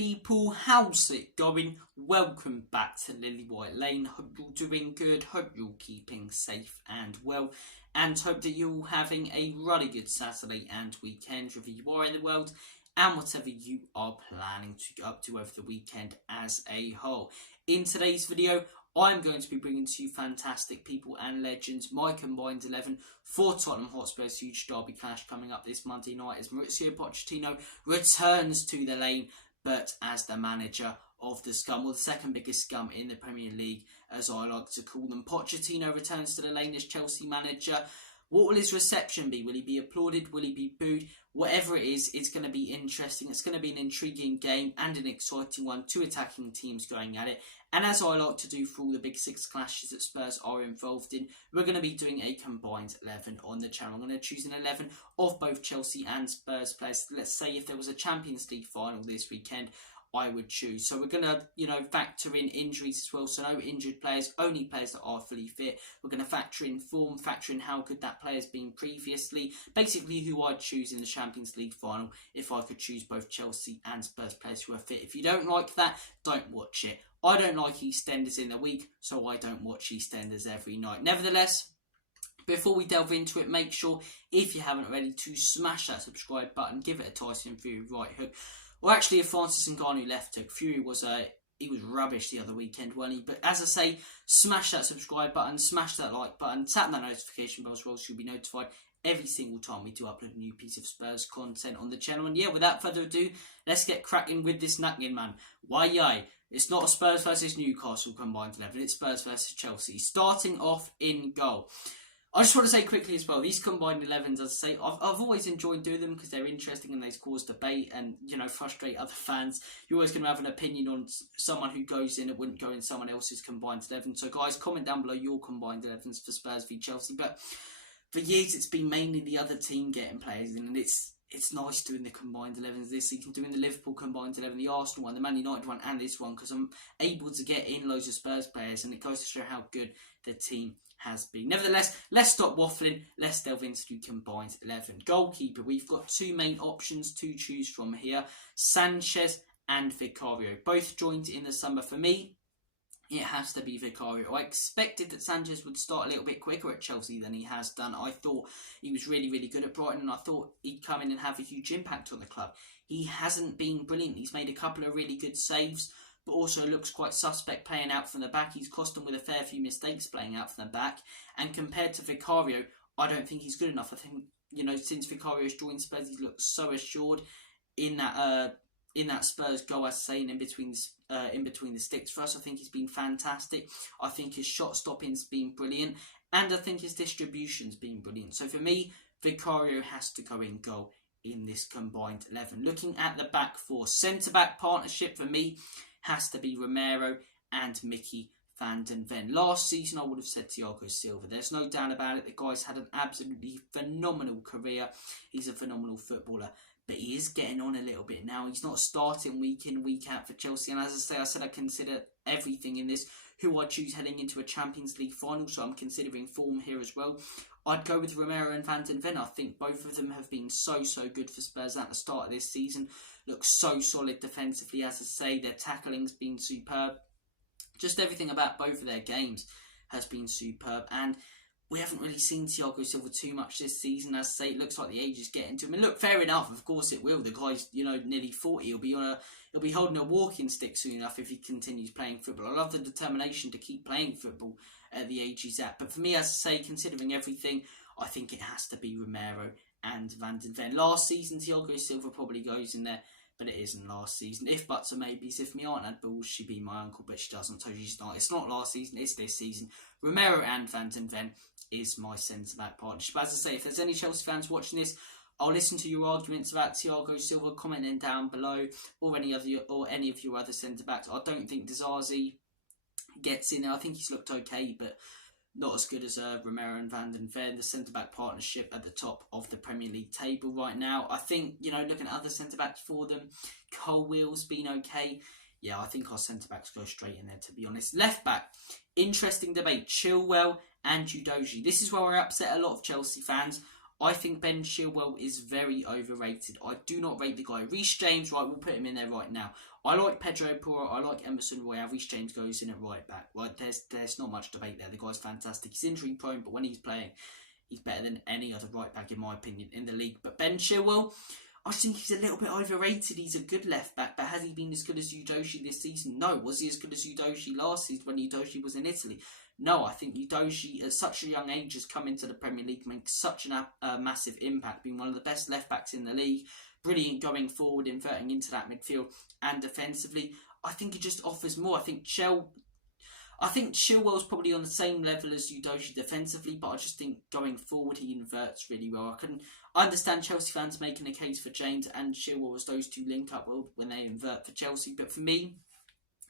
people, how's it going? Welcome back to Lily White Lane. Hope you're doing good, hope you're keeping safe and well, and hope that you're all having a really good Saturday and weekend wherever you are in the world, and whatever you are planning to get up to over the weekend as a whole. In today's video, I'm going to be bringing to you fantastic people and legends, my combined 11 for Tottenham Hotspur's huge derby clash coming up this Monday night as Mauricio Pochettino returns to the lane, but as the manager of the scum, or the second biggest scum in the Premier League, as I like to call them. Pochettino returns to the lane as Chelsea manager. What will his reception be? Will he be applauded? Will he be booed? Whatever it is, it's going to be interesting. It's going to be an intriguing game and an exciting one. Two attacking teams going at it. And as I like to do for all the big six clashes that Spurs are involved in, we're going to be doing a combined 11 on the channel. I'm going to choose an 11 of both Chelsea and Spurs players. Let's say if there was a Champions League final this weekend, I would choose. So we're going to, factor in injuries as well. So no injured players, only players that are fully fit. We're going to factor in form, factor in how good that player's been previously. Basically who I'd choose in the Champions League final if I could choose both Chelsea and Spurs players who are fit. If you don't like that, don't watch it. I don't like EastEnders in the week, so I don't watch EastEnders every night. Nevertheless, before we delve into it, make sure, if you haven't already, to smash that subscribe button. Give it a Tyson Fury right hook. Well, actually, a Francis Ngannou left hook. Fury was he was rubbish the other weekend, wasn't he? But as I say, smash that subscribe button, smash that like button, tap that notification bell as well so you'll be notified every single time we do upload a new piece of Spurs content on the channel. And yeah, without further ado, let's get cracking with this nutting, man. Why, yay? It's not a Spurs versus Newcastle combined 11, it's Spurs versus Chelsea. Starting off in goal. I just want to say quickly as well, these combined 11s, as I say, I've always enjoyed doing them because they're interesting and they cause debate and, frustrate other fans. You're always going to have an opinion on someone who goes in that wouldn't go in someone else's combined 11. So guys, comment down below your combined 11s for Spurs v Chelsea. But for years, it's been mainly the other team getting players in, and it's nice doing the combined 11s this season, doing the Liverpool combined 11, the Arsenal one, the Man United one, and this one, because I'm able to get in loads of Spurs players, and it goes to show how good the team has been. Nevertheless, let's stop waffling. Let's delve into the combined 11. Goalkeeper, we've got two main options to choose from here. Sanchez and Vicario. Both joined in the summer. For me, it has to be Vicario. I expected that Sanchez would start a little bit quicker at Chelsea than he has done. I thought he was really, really good at Brighton, and I thought he'd come in and have a huge impact on the club. He hasn't been brilliant. He's made a couple of really good saves, but also looks quite suspect playing out from the back. He's cost them with a fair few mistakes playing out from the back. And compared to Vicario, I don't think he's good enough. I think, since Vicario's joined Spurs, he's looked so assured in that Spurs goal, as I say, in between the sticks. For us, I think he's been fantastic. I think his shot stopping's been brilliant, and I think his distribution's been brilliant. So for me, Vicario has to go in goal in this combined 11. Looking at the back four, centre-back partnership for me has to be Romero and Mickey van den Ven. Last season, I would have said Thiago Silva. There's no doubt about it. The guy's had an absolutely phenomenal career. He's a phenomenal footballer. But he is getting on a little bit now. He's not starting week in, week out for Chelsea. And as I said I consider everything in this. Who I choose heading into a Champions League final. So I'm considering form here as well. I'd go with Romero and van den Ven. I think both of them have been so good for Spurs at the start of this season. Look so solid defensively. As I say, their tackling's been superb. Just everything about both of their games has been superb. And we haven't really seen Thiago Silva too much this season. As I say, it looks like the age is getting to him. And look, fair enough, of course it will. The guy's, nearly 40. He'll be holding a walking stick soon enough if he continues playing football. I love the determination to keep playing football at the age he's at. But for me, as I say, considering everything, I think it has to be Romero and van den Ven. Last season, Thiago Silva probably goes in there, but it isn't last season. If buts or maybes, if my aunt had balls, she'd be my uncle, but she doesn't, so she's not. It's not last season, it's this season. Romero and van den Ven is my centre-back partnership. As I say, if there's any Chelsea fans watching this, I'll listen to your arguments about Thiago Silva, commenting down below, or any of your other centre-backs. I don't think Dizazi gets in there. I think he's looked okay, but not as good as Romero and van den Ven, the centre-back partnership at the top of the Premier League table right now. I think, looking at other centre-backs for them, Colwell's been okay. Yeah, I think our centre-backs go straight in there, to be honest. Left-back, interesting debate, Chilwell and Udogie. This is where I upset a lot of Chelsea fans. I think Ben Chilwell is very overrated. I do not rate the guy. Reece James, right, we'll put him in there right now. I like Pedro Porro, I like Emerson Royale. Reece James goes in at right back. Right, there's not much debate there. The guy's fantastic. He's injury prone, but when he's playing, he's better than any other right back, in my opinion, in the league. But Ben Chilwell, I think he's a little bit overrated. He's a good left back, but has he been as good as Udogie this season? No. Was he as good as Udogie last season when Udogie was in Italy? No, I think Udogie at such a young age has come into the Premier League, makes such a massive impact, being one of the best left backs in the league, brilliant going forward, inverting into that midfield and defensively. I think he just offers more. I think Chilwell's probably on the same level as Udogie defensively, but I just think going forward he inverts really well. I understand Chelsea fans making a case for James and Chilwell as those two link up well when they invert for Chelsea, but for me,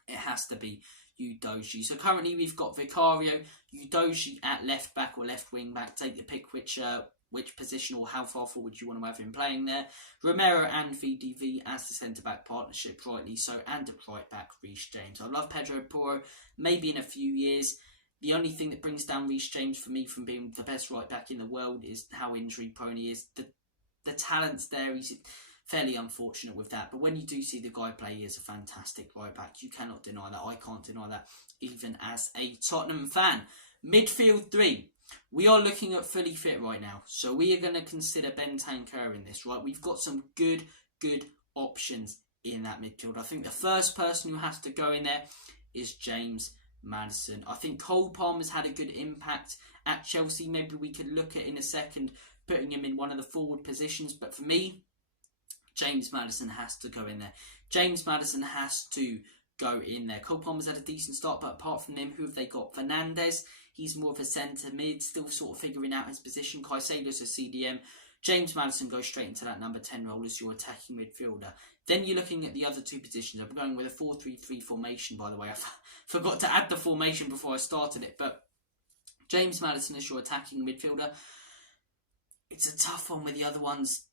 it has to be Udogie. So currently we've got Vicario, Udogie at left back or left wing back. Take your pick which position or how far forward you want to have him playing there. Romero and VDV as the centre back partnership, rightly so, and at right back Reece James. I love Pedro Porro. Maybe in a few years. The only thing that brings down Reece James for me from being the best right back in the world is how injury prone he is. The talent's there. He's fairly unfortunate with that, but when you do see the guy play, he is a fantastic right back. You cannot deny that. I can't deny that, even as a Tottenham fan. Midfield 3. We are looking at fully fit right now, so we are going to consider Bentancur in this, right? We've got some good options in that midfield. I think the first person who has to go in there is James Maddison. I think Cole Palmer's had a good impact at Chelsea. Maybe we could look at in a second putting him in one of the forward positions, but for me, James Maddison has to go in there. James Maddison has to go in there. Cole Palmer's had a decent start, but apart from him, who have they got? Fernandes, he's more of a centre mid, still sort of figuring out his position. Caicedo's a CDM. James Maddison goes straight into that number 10 role as your attacking midfielder. Then you're looking at the other two positions. I'm going with a 4-3-3 formation, by the way. I forgot to add the formation before I started it, but James Maddison is your attacking midfielder. It's a tough one with the other ones.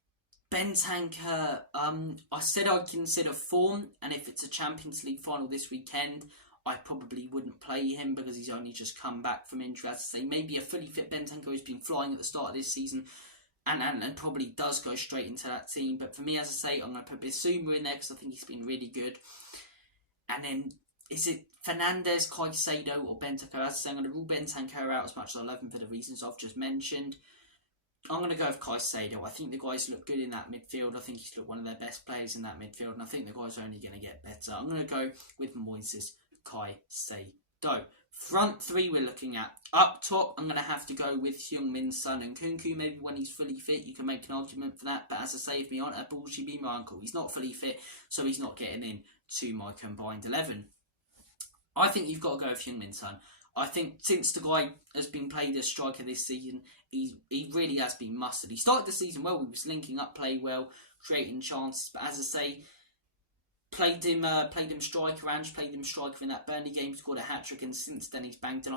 Bentancur, I said I'd consider form, and if it's a Champions League final this weekend, I probably wouldn't play him because he's only just come back from injury. As I say, maybe a fully fit Bentancur who's been flying at the start of this season and probably does go straight into that team. But for me, as I say, I'm going to put Bissouma in there because I think he's been really good. And then, is it Fernandes, Caicedo or Bentancur? As I say, I'm going to rule Bentancur out as much as I love him for the reasons I've just mentioned. I'm going to go with Caicedo. I think the guys look good in that midfield. I think he's looked one of their best players in that midfield. And I think the guys are only going to get better. I'm going to go with Moises Caicedo. Front 3 we're looking at. Up top, I'm going to have to go with Heung-min Son and Kunku. Maybe when he's fully fit, you can make an argument for that. But as I say, if me aren't a bullshit, be my uncle. He's not fully fit, so he's not getting in to my combined 11. I think you've got to go with Heung-min Son. I think since the guy has been played as striker this season, he really has been mustard. He started the season well. He was linking up play well, creating chances. But as I say, played him striker and played him striker in that Burnley game, scored a hat-trick, and since then he's banged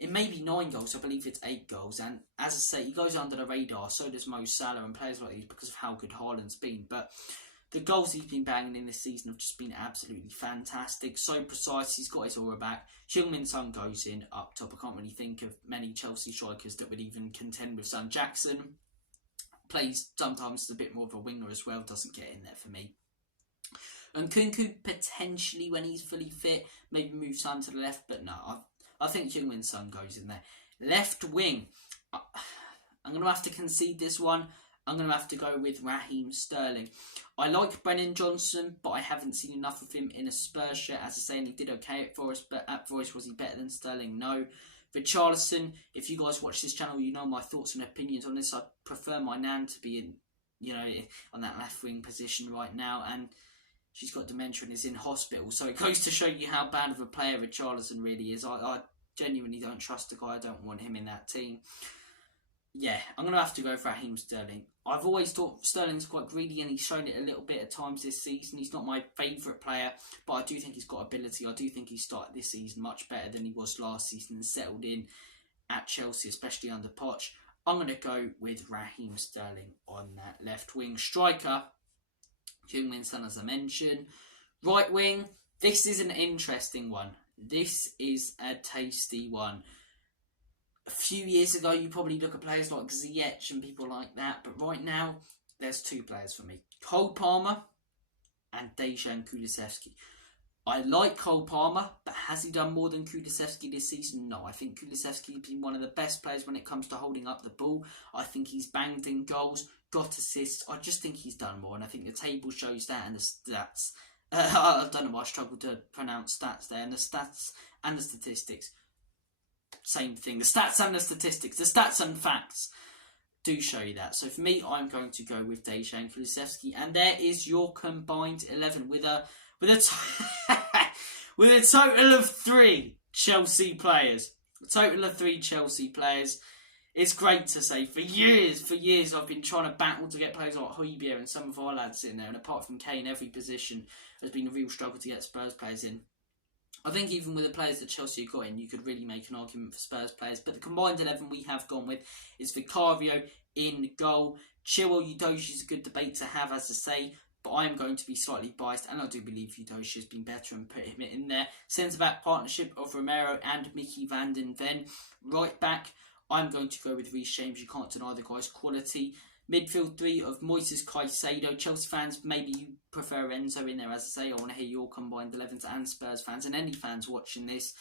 it may be 9 goals. I believe it's 8 goals. And as I say, he goes under the radar. So does Mo Salah and players like these because of how good Haaland's been. But the goals he's been banging in this season have just been absolutely fantastic. So precise. He's got his aura back. Heung-min Son goes in up top. I can't really think of many Chelsea strikers that would even contend with Son. Jackson plays sometimes a bit more of a winger as well. Doesn't get in there for me. And Kunku potentially, when he's fully fit, maybe move Son to the left. But no, I think Heung-min Son goes in there. Left wing. I'm going to have to concede this one. I'm going to have to go with Raheem Sterling. I like Brennan Johnson, but I haven't seen enough of him in a Spurs shirt. As I say, and he did okay at Forest, but at Forest, was he better than Sterling? No. Richarlison, if you guys watch this channel, you know my thoughts and opinions on this. I prefer my nan to be in, on that left wing position right now, and she's got dementia and is in hospital. So it goes to show you how bad of a player Richarlison really is. I genuinely don't trust the guy. I don't want him in that team. Yeah, I'm going to have to go for Raheem Sterling. I've always thought Sterling's quite greedy, and he's shown it a little bit at times this season. He's not my favourite player, but I do think he's got ability. I do think he started this season much better than he was last season and settled in at Chelsea, especially under Poch. I'm going to go with Raheem Sterling on that left wing. Striker, Heung-min Son, as I mentioned. Right wing, this is an interesting one. This is a tasty one. A few years ago, you probably look at players like Ziyech and people like that, but right now, there's two players for me. Cole Palmer and Dejan Kulusevski. I like Cole Palmer, but has he done more than Kulusevski this season? No, I think Kulusevski has been one of the best players when it comes to holding up the ball. I think he's banged in goals, got assists. I just think he's done more, and I think the table shows that, and the stats. I don't know why I struggle to pronounce stats there, and the stats and the statistics. Same thing. The stats and the statistics, the stats and facts do show you that. So for me, I'm going to go with Dejan Kulusevski, and there is your combined 11 with a with a total of 3 Chelsea players. A total of 3 Chelsea players. It's great to say. For years, I've been trying to battle to get players like Højbjerg and some of our lads in there. And apart from Kane, every position has been a real struggle to get Spurs players in. I think even with the players that Chelsea got in, you could really make an argument for Spurs players. But the combined 11 we have gone with is Vicario in goal. Chilwell, Udogie is a good debate to have, as I say. But I am going to be slightly biased, and I do believe Udogie has been better and put him in there. Centre-back partnership of Romero and Mickey van den Ven. Right back, I'm going to go with Reece James. You can't deny the guy's quality. Midfield 3 of Moises Caicedo. Chelsea fans, maybe you prefer Enzo in there. As I say, I want to hear your combined 11s, and Spurs fans and any fans watching this.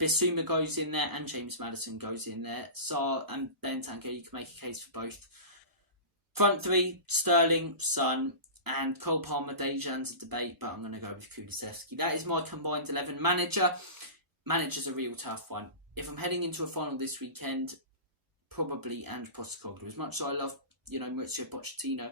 Bissouma goes in there and James Maddison goes in there. Sarr and Bentancur, you can make a case for both. Front 3, Sterling, Son, and Cole Palmer. Dejan's a debate, but I'm going to go with Kulusevski. That is my combined 11. Manager's a real tough one. If I'm heading into a final this weekend, probably Ange Postecoglou. As much as I love, Mauricio Pochettino,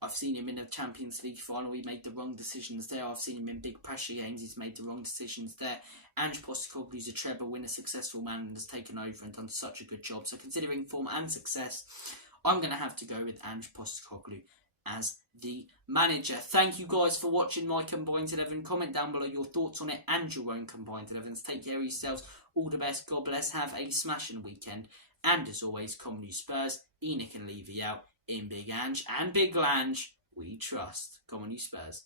I've seen him in a Champions League final. He made the wrong decisions there. I've seen him in big pressure games. He's made the wrong decisions there. Ange Postecoglou's a treble winner, successful man, and has taken over and done such a good job. So considering form and success, I'm going to have to go with Ange Postecoglou as the manager. Thank you guys for watching my combined 11. Comment down below your thoughts on it and your own combined 11s. Take care of yourselves. All the best. God bless. Have a smashing weekend. And as always, come on you Spurs. Enoch and Levy out. In Big Ange and Big Lange, we trust. Come on you Spurs.